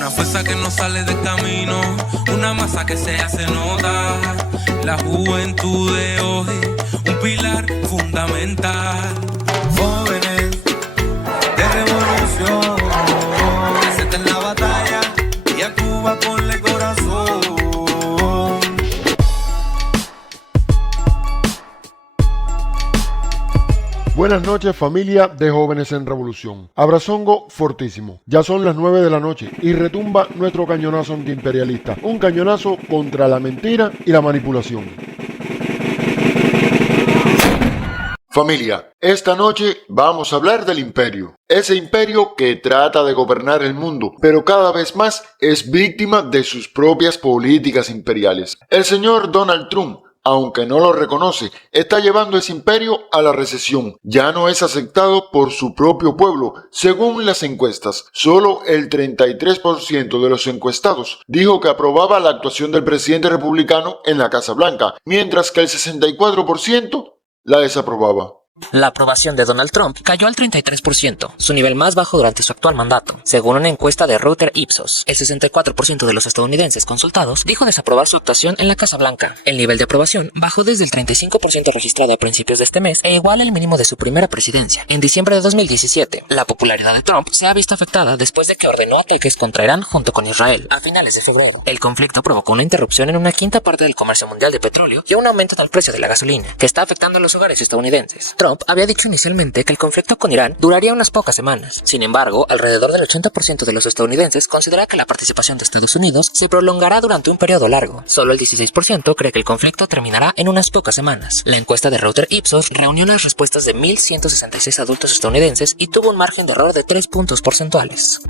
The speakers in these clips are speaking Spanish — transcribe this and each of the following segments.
Una fuerza que no sale del camino, una masa que se hace notar. La juventud de hoy, un pilar fundamental. Jóvenes de revolución, presente en la batalla y a Cuba ponle corazón. Buenas noches, familia de Jóvenes en Revolución. Abrazongo fortísimo. Ya son las 9 de la noche y retumba nuestro cañonazo antiimperialista. Un cañonazo contra la mentira y la manipulación. Familia, esta noche vamos a hablar del imperio. Ese imperio que trata de gobernar el mundo, pero cada vez más es víctima de sus propias políticas imperiales. El señor Donald Trump, aunque no lo reconoce, está llevando ese imperio a la recesión. Ya no es aceptado por su propio pueblo. Según las encuestas, solo el 33% de los encuestados dijo que aprobaba la actuación del presidente republicano en la Casa Blanca, mientras que el 64% la desaprobaba. La aprobación de Donald Trump cayó al 33%, su nivel más bajo durante su actual mandato, según una encuesta de Reuters Ipsos. El 64% de los estadounidenses consultados dijo desaprobar su actuación en la Casa Blanca. El nivel de aprobación bajó desde el 35% registrado a principios de este mes e igual al mínimo de su primera presidencia, en diciembre de 2017. La popularidad de Trump se ha visto afectada después de que ordenó ataques contra Irán junto con Israel a finales de febrero. El conflicto provocó una interrupción en una quinta parte del comercio mundial de petróleo y un aumento del precio de la gasolina, que está afectando a los hogares estadounidenses. Trump había dicho inicialmente que el conflicto con Irán duraría unas pocas semanas. Sin embargo, alrededor del 80% de los estadounidenses considera que la participación de Estados Unidos se prolongará durante un periodo largo. Solo el 16% cree que el conflicto terminará en unas pocas semanas. La encuesta de Reuters Ipsos reunió las respuestas de 1.166 adultos estadounidenses y tuvo un margen de error de 3 puntos porcentuales.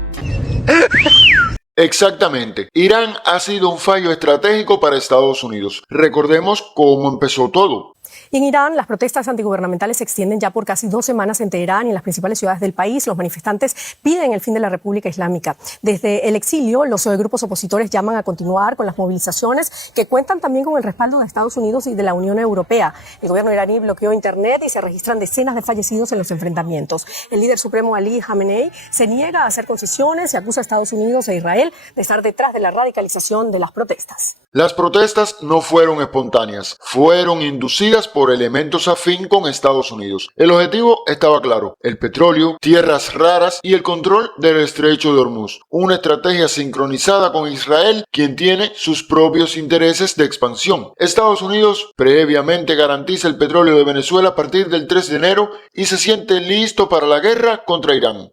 Exactamente. Irán ha sido un fallo estratégico para Estados Unidos. Recordemos cómo empezó todo. Y en Irán, las protestas antigubernamentales se extienden ya por casi 2 semanas en Teherán y en las principales ciudades del país. Los manifestantes piden el fin de la República Islámica. Desde el exilio, los grupos opositores llaman a continuar con las movilizaciones que cuentan también con el respaldo de Estados Unidos y de la Unión Europea. El gobierno iraní bloqueó Internet y se registran decenas de fallecidos en los enfrentamientos. El líder supremo Ali Khamenei se niega a hacer concesiones y acusa a Estados Unidos e Israel de estar detrás de la radicalización de las protestas. Las protestas no fueron espontáneas, fueron inducidas por elementos afín con Estados Unidos. El objetivo estaba claro: el petróleo, tierras raras y el control del estrecho de Hormuz. Una estrategia sincronizada con Israel, quien tiene sus propios intereses de expansión. Estados Unidos previamente garantiza el petróleo de Venezuela a partir del 3 de enero y se siente listo para la guerra contra Irán.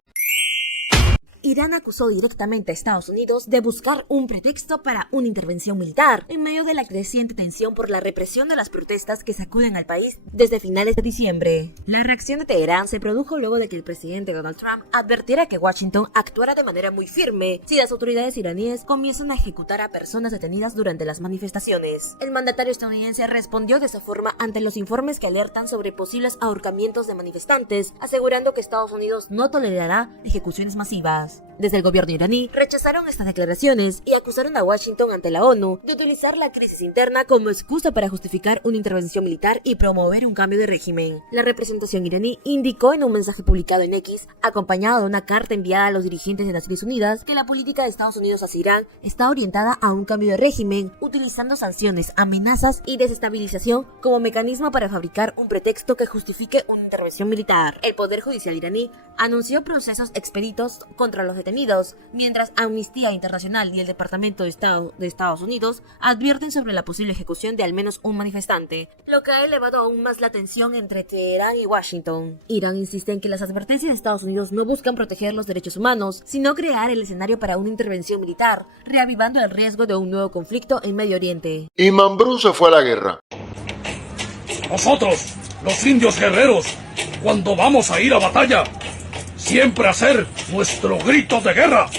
Irán acusó directamente a Estados Unidos de buscar un pretexto para una intervención militar en medio de la creciente tensión por la represión de las protestas que sacuden al país desde finales de diciembre. La reacción de Teherán se produjo luego de que el presidente Donald Trump advirtiera que Washington actuara de manera muy firme si las autoridades iraníes comienzan a ejecutar a personas detenidas durante las manifestaciones. El mandatario estadounidense respondió de esa forma ante los informes que alertan sobre posibles ahorcamientos de manifestantes, asegurando que Estados Unidos no tolerará ejecuciones masivas. Desde el gobierno iraní rechazaron estas declaraciones y acusaron a Washington ante la ONU de utilizar la crisis interna como excusa para justificar una intervención militar y promover un cambio de régimen. La representación iraní indicó en un mensaje publicado en X, acompañado de una carta enviada a los dirigentes de Naciones Unidas, que la política de Estados Unidos hacia Irán está orientada a un cambio de régimen, utilizando sanciones, amenazas y desestabilización como mecanismo para fabricar un pretexto que justifique una intervención militar. El Poder Judicial iraní anunció procesos expeditos contra los detenidos, mientras Amnistía Internacional y el Departamento de Estado de Estados Unidos advierten sobre la posible ejecución de al menos un manifestante, lo que ha elevado aún más la tensión entre Teherán y Washington. Irán insiste en que las advertencias de Estados Unidos no buscan proteger los derechos humanos, sino crear el escenario para una intervención militar, reavivando el riesgo de un nuevo conflicto en Medio Oriente. Y Mambrú se fue a la guerra. Nosotros, los indios guerreros, cuando vamos a ir a batalla, siempre hacer nuestro grito de guerra.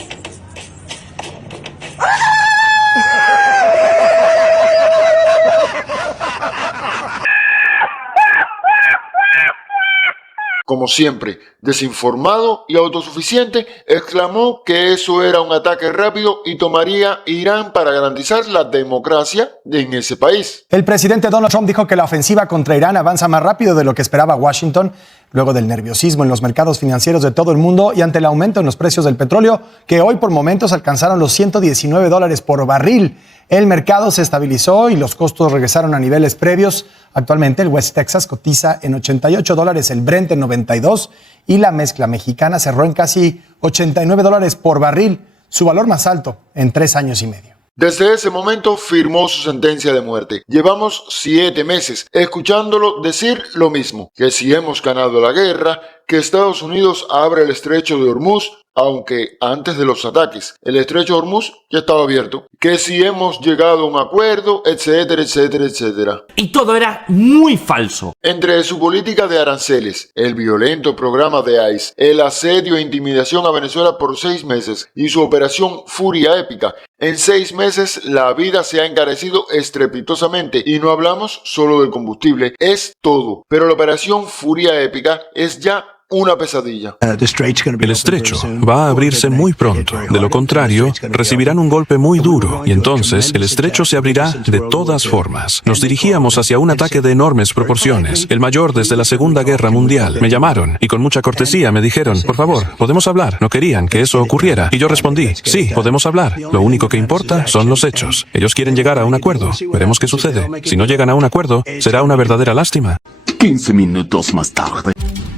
como siempre, desinformado y autosuficiente, exclamó que eso era un ataque rápido y tomaría Irán para garantizar la democracia en ese país. El presidente Donald Trump dijo que la ofensiva contra Irán avanza más rápido de lo que esperaba Washington, luego del nerviosismo en los mercados financieros de todo el mundo y ante el aumento en los precios del petróleo, que hoy por momentos alcanzaron los $119 por barril. El mercado se estabilizó y los costos regresaron a niveles previos. Actualmente el West Texas cotiza en $88, el Brent en 92 y la mezcla mexicana cerró en casi $89 por barril, su valor más alto en 3 años y medio. Desde ese momento firmó su sentencia de muerte. Llevamos 7 meses escuchándolo decir lo mismo, que si hemos ganado la guerra, que Estados Unidos abre el estrecho de Hormuz, aunque antes de los ataques el estrecho de Hormuz ya estaba abierto, que si hemos llegado a un acuerdo, etcétera, etcétera, etcétera. Y todo era muy falso. Entre su política de aranceles, el violento programa de ICE, el asedio e intimidación a Venezuela por 6 meses y su operación Furia Épica, en 6 meses la vida se ha encarecido estrepitosamente y no hablamos solo del combustible, es todo. Pero la operación Furia Épica es ya una pesadilla. El estrecho va a abrirse muy pronto. De lo contrario, recibirán un golpe muy duro y entonces el estrecho se abrirá de todas formas. Nos dirigíamos hacia un ataque de enormes proporciones, el mayor desde la Segunda Guerra Mundial. Me llamaron y con mucha cortesía me dijeron, por favor, ¿podemos hablar? No querían que eso ocurriera. Y yo respondí, sí, podemos hablar. Lo único que importa son los hechos. Ellos quieren llegar a un acuerdo. Veremos qué sucede. Si no llegan a un acuerdo, será una verdadera lástima. 15 minutos más tarde.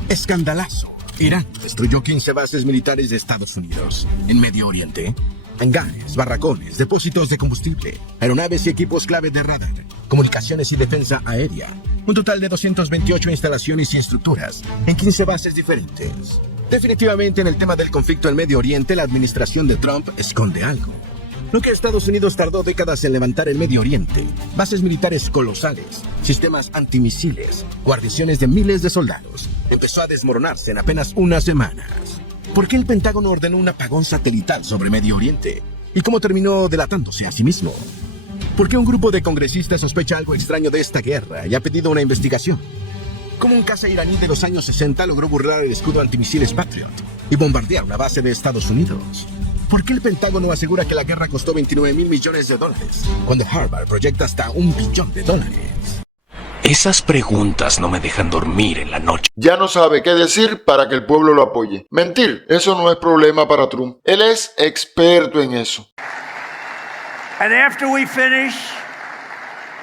Escandalazo. Irán destruyó 15 bases militares de Estados Unidos en Medio Oriente. Hangares, barracones, depósitos de combustible, aeronaves y equipos clave de radar, comunicaciones y defensa aérea. Un total de 228 instalaciones y estructuras en 15 bases diferentes. Definitivamente en el tema del conflicto en Medio Oriente, la administración de Trump esconde algo. Lo que Estados Unidos tardó décadas en levantar en Medio Oriente, bases militares colosales, sistemas antimisiles, guarniciones de miles de soldados, empezó a desmoronarse en apenas unas semanas. ¿Por qué el Pentágono ordenó un apagón satelital sobre Medio Oriente? ¿Y cómo terminó delatándose a sí mismo? ¿Por qué un grupo de congresistas sospecha algo extraño de esta guerra y ha pedido una investigación? ¿Cómo un caza iraní de los años 60 logró burlar el escudo antimisiles Patriot y bombardear una base de Estados Unidos? ¿Por qué el Pentágono asegura que la guerra costó $29,000 millones cuando Harvard proyecta hasta $1 billón? Esas preguntas no me dejan dormir en la noche. Ya no sabe qué decir para que el pueblo lo apoye. Mentir, eso no es problema para Trump. Él es experto en eso. And after we finish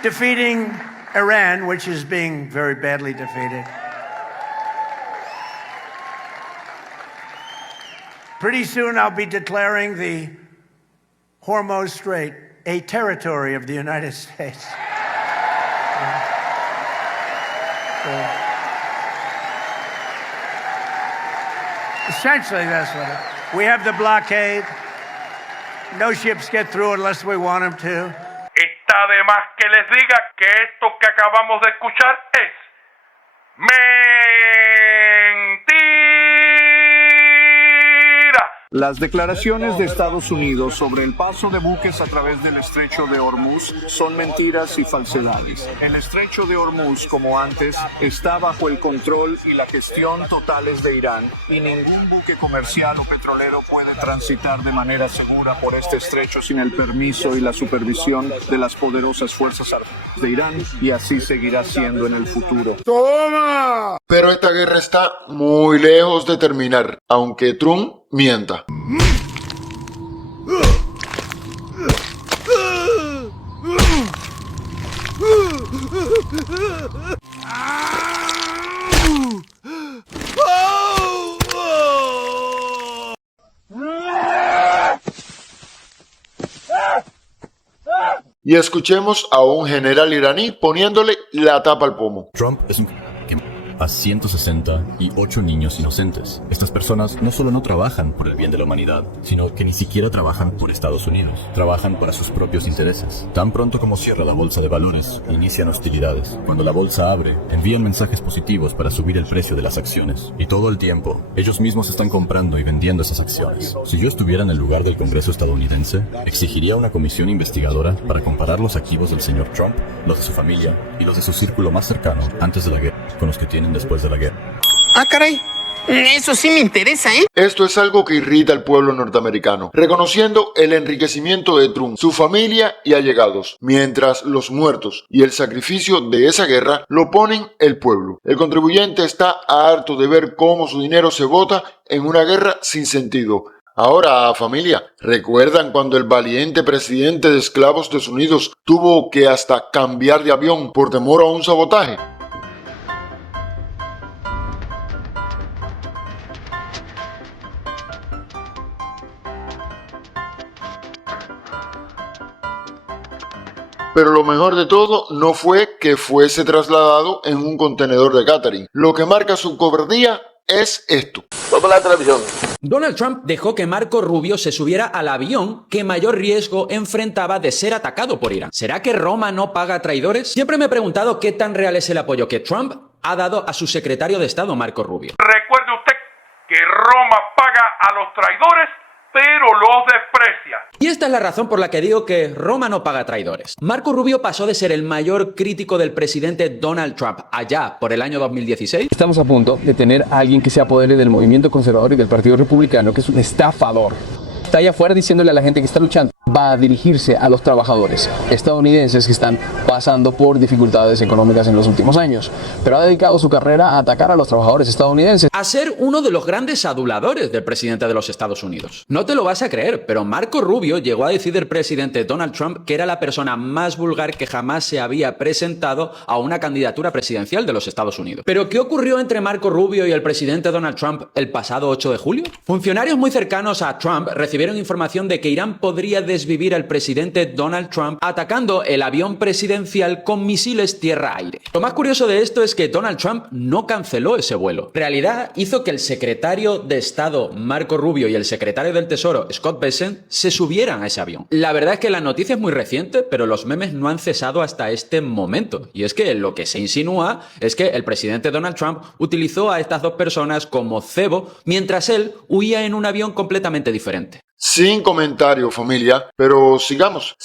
defeating Iran, which is being very badly defeated, pretty soon I'll be declaring the Hormuz Strait a territory of the United States. Essentially, that's what it is. We have the blockade. No ships get through unless we want them to. Está de más que les diga que esto que acabamos de escuchar es mentira. Las declaraciones de Estados Unidos sobre el paso de buques a través del estrecho de Hormuz son mentiras y falsedades. El estrecho de Hormuz, como antes, está bajo el control y la gestión totales de Irán y ningún buque comercial o petrolero puede transitar de manera segura por este estrecho sin el permiso y la supervisión de las poderosas fuerzas armadas de Irán, y así seguirá siendo en el futuro. ¡Toma! Pero esta guerra está muy lejos de terminar, aunque Trump mienta. Y escuchemos a un general iraní poniéndole la tapa al pomo. Trump es un a 168 niños inocentes. Estas personas no solo no trabajan por el bien de la humanidad, sino que ni siquiera trabajan por Estados Unidos. Trabajan para sus propios intereses. Tan pronto como cierra la bolsa de valores, inician hostilidades. Cuando la bolsa abre, envían mensajes positivos para subir el precio de las acciones. Y todo el tiempo, ellos mismos están comprando y vendiendo esas acciones. Si yo estuviera en el lugar del Congreso estadounidense, exigiría una comisión investigadora para comparar los activos del señor Trump, los de su familia y los de su círculo más cercano antes de la guerra, con los que tienen después de la guerra. Ah, caray. Eso sí me interesa, ¿eh? Esto es algo que irrita al pueblo norteamericano, reconociendo el enriquecimiento de Trump, su familia y allegados, mientras los muertos y el sacrificio de esa guerra lo ponen el pueblo. El contribuyente está harto de ver cómo su dinero se bota en una guerra sin sentido. Ahora, familia, ¿recuerdan cuando el valiente presidente de Esclavos Unidos tuvo que hasta cambiar de avión por temor a un sabotaje? Pero lo mejor de todo no fue que fuese trasladado en un contenedor de catering. Lo que marca su cobardía es esto. La televisión. Donald Trump dejó que Marco Rubio se subiera al avión que mayor riesgo enfrentaba de ser atacado por Irán. ¿Será que Roma no paga traidores? Siempre me he preguntado qué tan real es el apoyo que Trump ha dado a su secretario de Estado, Marco Rubio. Recuerde usted que Roma paga a los traidores, pero los desprecia. Y esta es la razón por la que digo que Roma no paga traidores. Marco Rubio pasó de ser el mayor crítico del presidente Donald Trump allá por el año 2016. Estamos a punto de tener a alguien que se apodere del movimiento conservador y del Partido Republicano, que es un estafador. Está allá afuera diciéndole a la gente que está luchando, va a dirigirse a los trabajadores estadounidenses que están pasando por dificultades económicas en los últimos años, pero ha dedicado su carrera a atacar a los trabajadores estadounidenses. A ser uno de los grandes aduladores del presidente de los Estados Unidos. No te lo vas a creer, pero Marco Rubio llegó a decir del presidente Donald Trump que era la persona más vulgar que jamás se había presentado a una candidatura presidencial de los Estados Unidos. ¿Pero qué ocurrió entre Marco Rubio y el presidente Donald Trump el pasado 8 de julio? Funcionarios muy cercanos a Trump recibieron información de que Irán podría desvivir al presidente Donald Trump atacando el avión presidencial con misiles tierra-aire. Lo más curioso de esto es que Donald Trump no canceló ese vuelo. En realidad hizo que el secretario de Estado Marco Rubio y el secretario del Tesoro Scott Bessent se subieran a ese avión. La verdad es que la noticia es muy reciente, pero los memes no han cesado hasta este momento. Y es que lo que se insinúa es que el presidente Donald Trump utilizó a estas dos personas como cebo mientras él huía en un avión completamente diferente. Sin comentario, familia, pero sigamos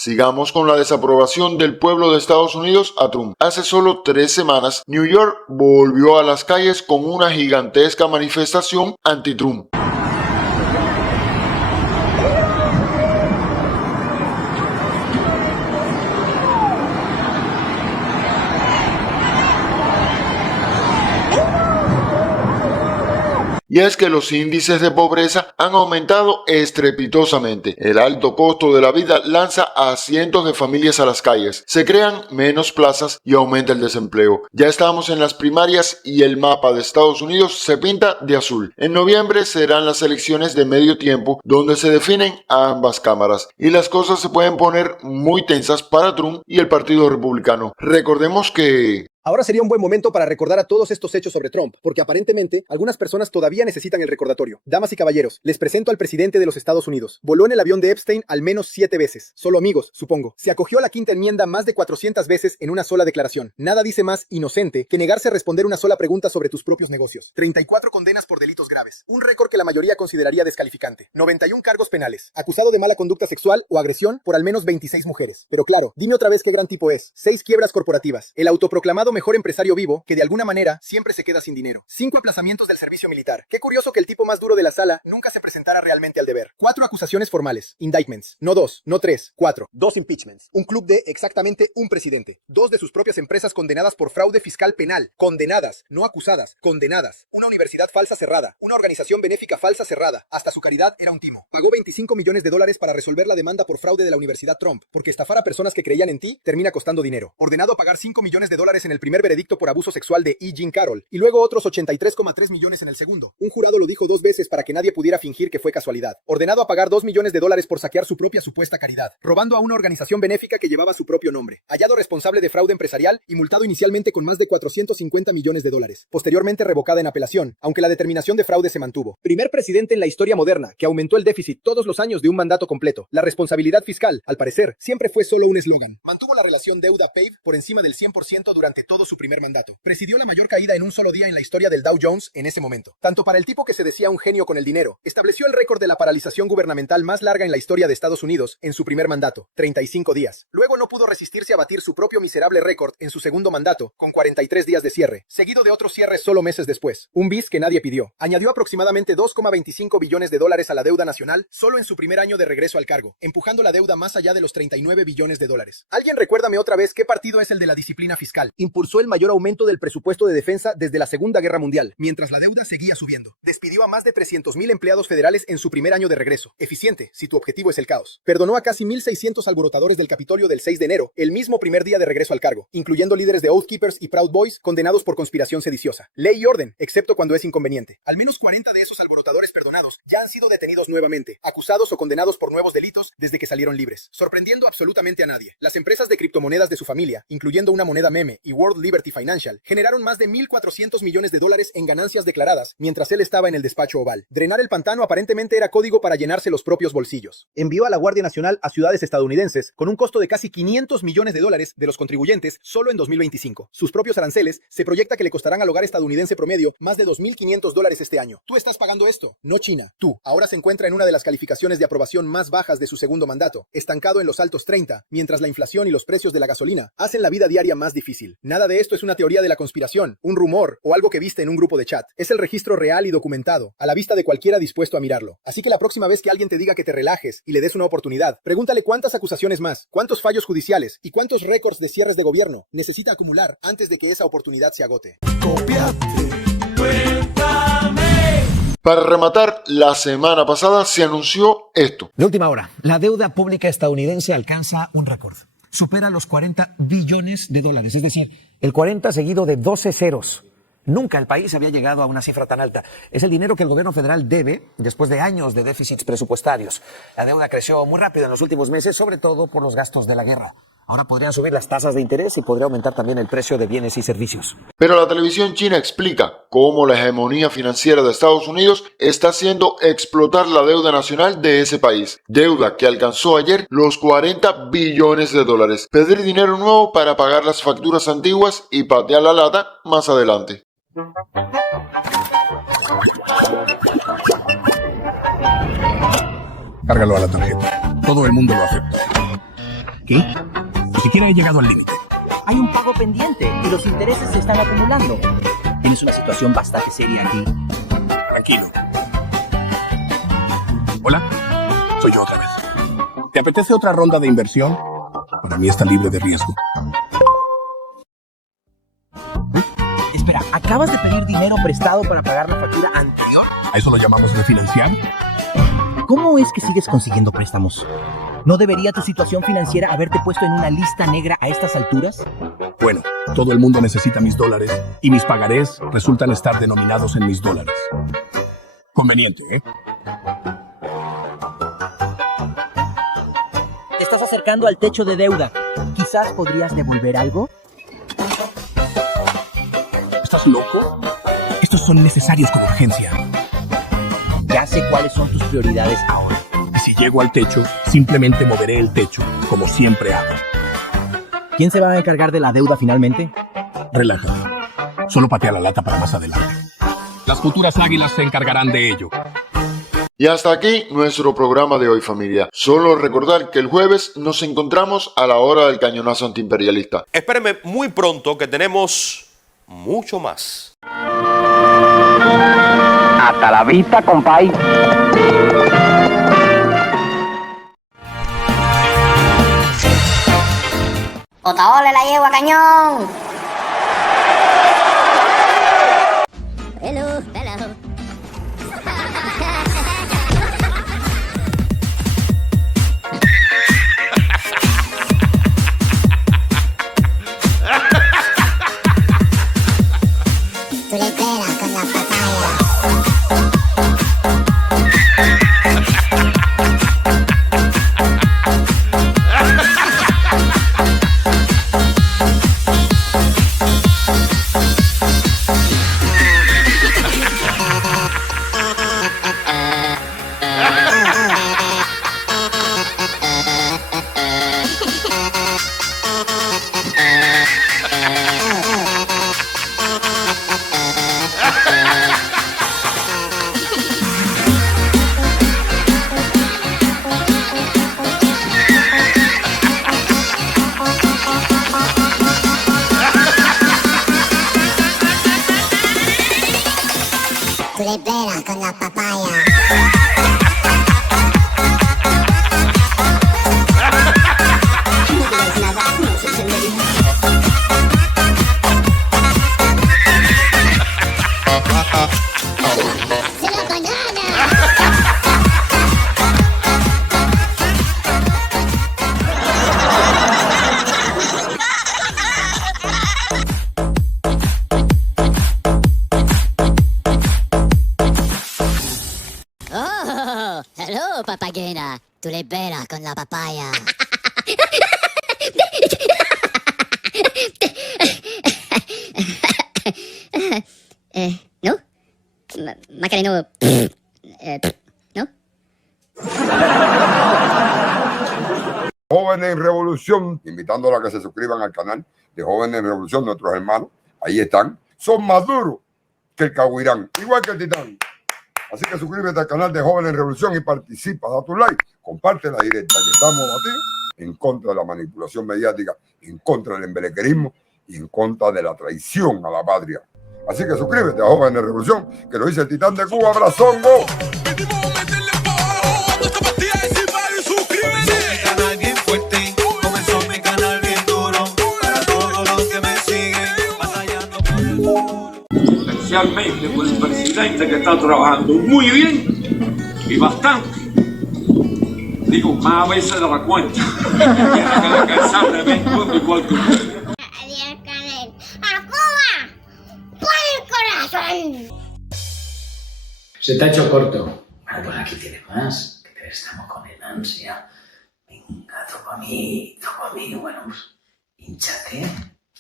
con la desaprobación del pueblo de Estados Unidos a Trump. Hace solo 3 semanas, New York volvió a las calles con una gigantesca manifestación anti-Trump. Y es que los índices de pobreza han aumentado estrepitosamente. El alto costo de la vida lanza a cientos de familias a las calles. Se crean menos plazas y aumenta el desempleo. Ya estamos en las primarias y el mapa de Estados Unidos se pinta de azul. En noviembre serán las elecciones de medio tiempo donde se definen ambas cámaras. Y las cosas se pueden poner muy tensas para Trump y el Partido Republicano. Recordemos que... Ahora sería un buen momento para recordar a todos estos hechos sobre Trump, porque aparentemente algunas personas todavía necesitan el recordatorio. Damas y caballeros, les presento al presidente de los Estados Unidos. Voló en el avión de Epstein al menos 7 veces. Solo amigos, supongo. Se acogió a la quinta enmienda más de 400 veces en una sola declaración. Nada dice más inocente que negarse a responder una sola pregunta sobre tus propios negocios. 34 condenas por delitos graves. Un récord que la mayoría consideraría descalificante. 91 cargos penales. Acusado de mala conducta sexual o agresión por al menos 26 mujeres. Pero claro, dime otra vez qué gran tipo es. 6 quiebras corporativas. El autoproclamado mejor empresario vivo que de alguna manera siempre se queda sin dinero. 5 aplazamientos del servicio militar. Qué curioso que el tipo más duro de la sala nunca se presentara realmente al deber. 4 acusaciones formales. Indictments. No 2, no 3, 4. 2 impeachments. Un club de exactamente un presidente. 2 de sus propias empresas condenadas por fraude fiscal penal. Condenadas, no acusadas, condenadas. Una universidad falsa cerrada. Una organización benéfica falsa cerrada. Hasta su caridad era un timo. Pagó $25 millones para resolver la demanda por fraude de la Universidad Trump, porque estafar a personas que creían en ti termina costando dinero. Ordenado pagar $5 millones en el primer veredicto por abuso sexual de E. Jean Carroll, y luego otros 83,3 millones en el segundo. Un jurado lo dijo 2 veces para que nadie pudiera fingir que fue casualidad. Ordenado a pagar $2 millones por saquear su propia supuesta caridad. Robando a una organización benéfica que llevaba su propio nombre. Hallado responsable de fraude empresarial y multado inicialmente con más de $450 millones. Posteriormente revocada en apelación, aunque la determinación de fraude se mantuvo. Primer presidente en la historia moderna que aumentó el déficit todos los años de un mandato completo. La responsabilidad fiscal, al parecer, siempre fue solo un eslogan. Mantuvo la relación deuda-PIB por encima del 100% durante todo su primer mandato. Presidió la mayor caída en un solo día en la historia del Dow Jones en ese momento. Tanto para el tipo que se decía un genio con el dinero, estableció el récord de la paralización gubernamental más larga en la historia de Estados Unidos en su primer mandato, 35 días. Luego embargo, no pudo resistirse a batir su propio miserable récord en su segundo mandato, con 43 días de cierre, seguido de otros cierres solo meses después. Un bis que nadie pidió. Añadió aproximadamente $2,25 billones a la deuda nacional solo en su primer año de regreso al cargo, empujando la deuda más allá de los $39 billones. ¿Alguien recuérdame otra vez qué partido es el de la disciplina fiscal? Impulsó el mayor aumento del presupuesto de defensa desde la Segunda Guerra Mundial, mientras la deuda seguía subiendo. Despidió a más de 300,000 empleados federales en su primer año de regreso. Eficiente, si tu objetivo es el caos. Perdonó a casi 1,600 alborotadores del Capitolio del 6 de enero, el mismo primer día de regreso al cargo, incluyendo líderes de Oath Keepers y Proud Boys condenados por conspiración sediciosa. Ley y orden, excepto cuando es inconveniente. Al menos 40 de esos alborotadores perdonados ya han sido detenidos nuevamente, acusados o condenados por nuevos delitos desde que salieron libres, sorprendiendo absolutamente a nadie. Las empresas de criptomonedas de su familia, incluyendo una moneda meme y World Liberty Financial, generaron más de $1,400 millones en ganancias declaradas mientras él estaba en el despacho oval. Drenar el pantano aparentemente era código para llenarse los propios bolsillos. Envió a la Guardia Nacional a ciudades estadounidenses con un costo de casi $500 millones de los contribuyentes solo en 2025. Sus propios aranceles se proyecta que le costarán al hogar estadounidense promedio más de $2,500 este año. Tú estás pagando esto, no China. Tú. Ahora se encuentra en una de las calificaciones de aprobación más bajas de su segundo mandato, estancado en los altos 30, mientras la inflación y los precios de la gasolina hacen la vida diaria más difícil. Nada de esto es una teoría de la conspiración, un rumor o algo que viste en un grupo de chat. Es el registro real y documentado, a la vista de cualquiera dispuesto a mirarlo. Así que la próxima vez que alguien te diga que te relajes y le des una oportunidad, pregúntale cuántas acusaciones más, cuántos fallos judiciales y cuántos récords de cierres de gobierno necesita acumular antes de que esa oportunidad se agote. Para rematar, la semana pasada se anunció esto. De última hora, la deuda pública estadounidense alcanza un récord. Supera los $40 billones, es decir, el 40 seguido de 12 ceros. Nunca el país había llegado a una cifra tan alta. Es el dinero que el gobierno federal debe después de años de déficits presupuestarios. La deuda creció muy rápido en los últimos meses, sobre todo por los gastos de la guerra. Ahora podrían subir las tasas de interés y podría aumentar también el precio de bienes y servicios. Pero la televisión china explica cómo la hegemonía financiera de Estados Unidos está haciendo explotar la deuda nacional de ese país. Deuda que alcanzó ayer los $40 billones. Pedir dinero nuevo para pagar las facturas antiguas y patear la lata más adelante. Cárgalo a la tarjeta. Todo el mundo lo acepta. ¿Qué? Ni siquiera he llegado al límite. Hay un pago pendiente y los intereses se están acumulando. Tienes una situación bastante seria aquí. Tranquilo. Hola, soy yo otra vez. ¿Te apetece otra ronda de inversión? Para mí está libre de riesgo. Espera, ¿acabas de pedir dinero prestado para pagar la factura anterior? ¿A eso lo llamamos refinanciar? ¿Cómo es que sigues consiguiendo préstamos? ¿No debería tu situación financiera haberte puesto en una lista negra a estas alturas? Bueno, todo el mundo necesita mis dólares y mis pagarés resultan estar denominados en mis dólares. Conveniente, ¿eh? Te estás acercando al techo de deuda. ¿Quizás podrías devolver algo? ¿Estás loco? Estos son necesarios con urgencia. Ya sé cuáles son tus prioridades ahora. Y si llego al techo, simplemente moveré el techo, como siempre hago. ¿Quién se va a encargar de la deuda finalmente? Relájate. Solo patea la lata para más adelante. Las futuras águilas se encargarán de ello. Y hasta aquí nuestro programa de hoy, familia. Solo recordar que el jueves nos encontramos a la hora del cañonazo antiimperialista. Espérenme muy pronto que tenemos mucho más. Hasta la vista, compay. ¡Otaole la yegua, cañón! Hello, hello. Tú le pegas con la patalla. Tú le pelas con la papaya. ¿No? Macareno. ¿No? Jóvenes en Revolución, invitándolos a que se suscriban al canal de Jóvenes en Revolución, nuestros hermanos, ahí están, son más duros que el Cahuirán, igual que el Titán. Así que suscríbete al canal de Jóvenes en Revolución y participa, da tu like, comparte la directa, que estamos batidos en contra de la manipulación mediática, en contra del embelequerismo y en contra de la traición a la patria. Así que suscríbete a Jóvenes en Revolución, que lo dice el Titán de Cuba, Brazongo. Especialmente por el presidente que está trabajando muy bien y bastante. Digo, más a veces de la cuenta. Igual que usted. ¡A Cuba! ¡Por el corazón! Se te ha hecho corto. Bueno, pues aquí tienes más. Que estamos con el ansia. Venga, toca a mí. Bueno, pues, hínchate.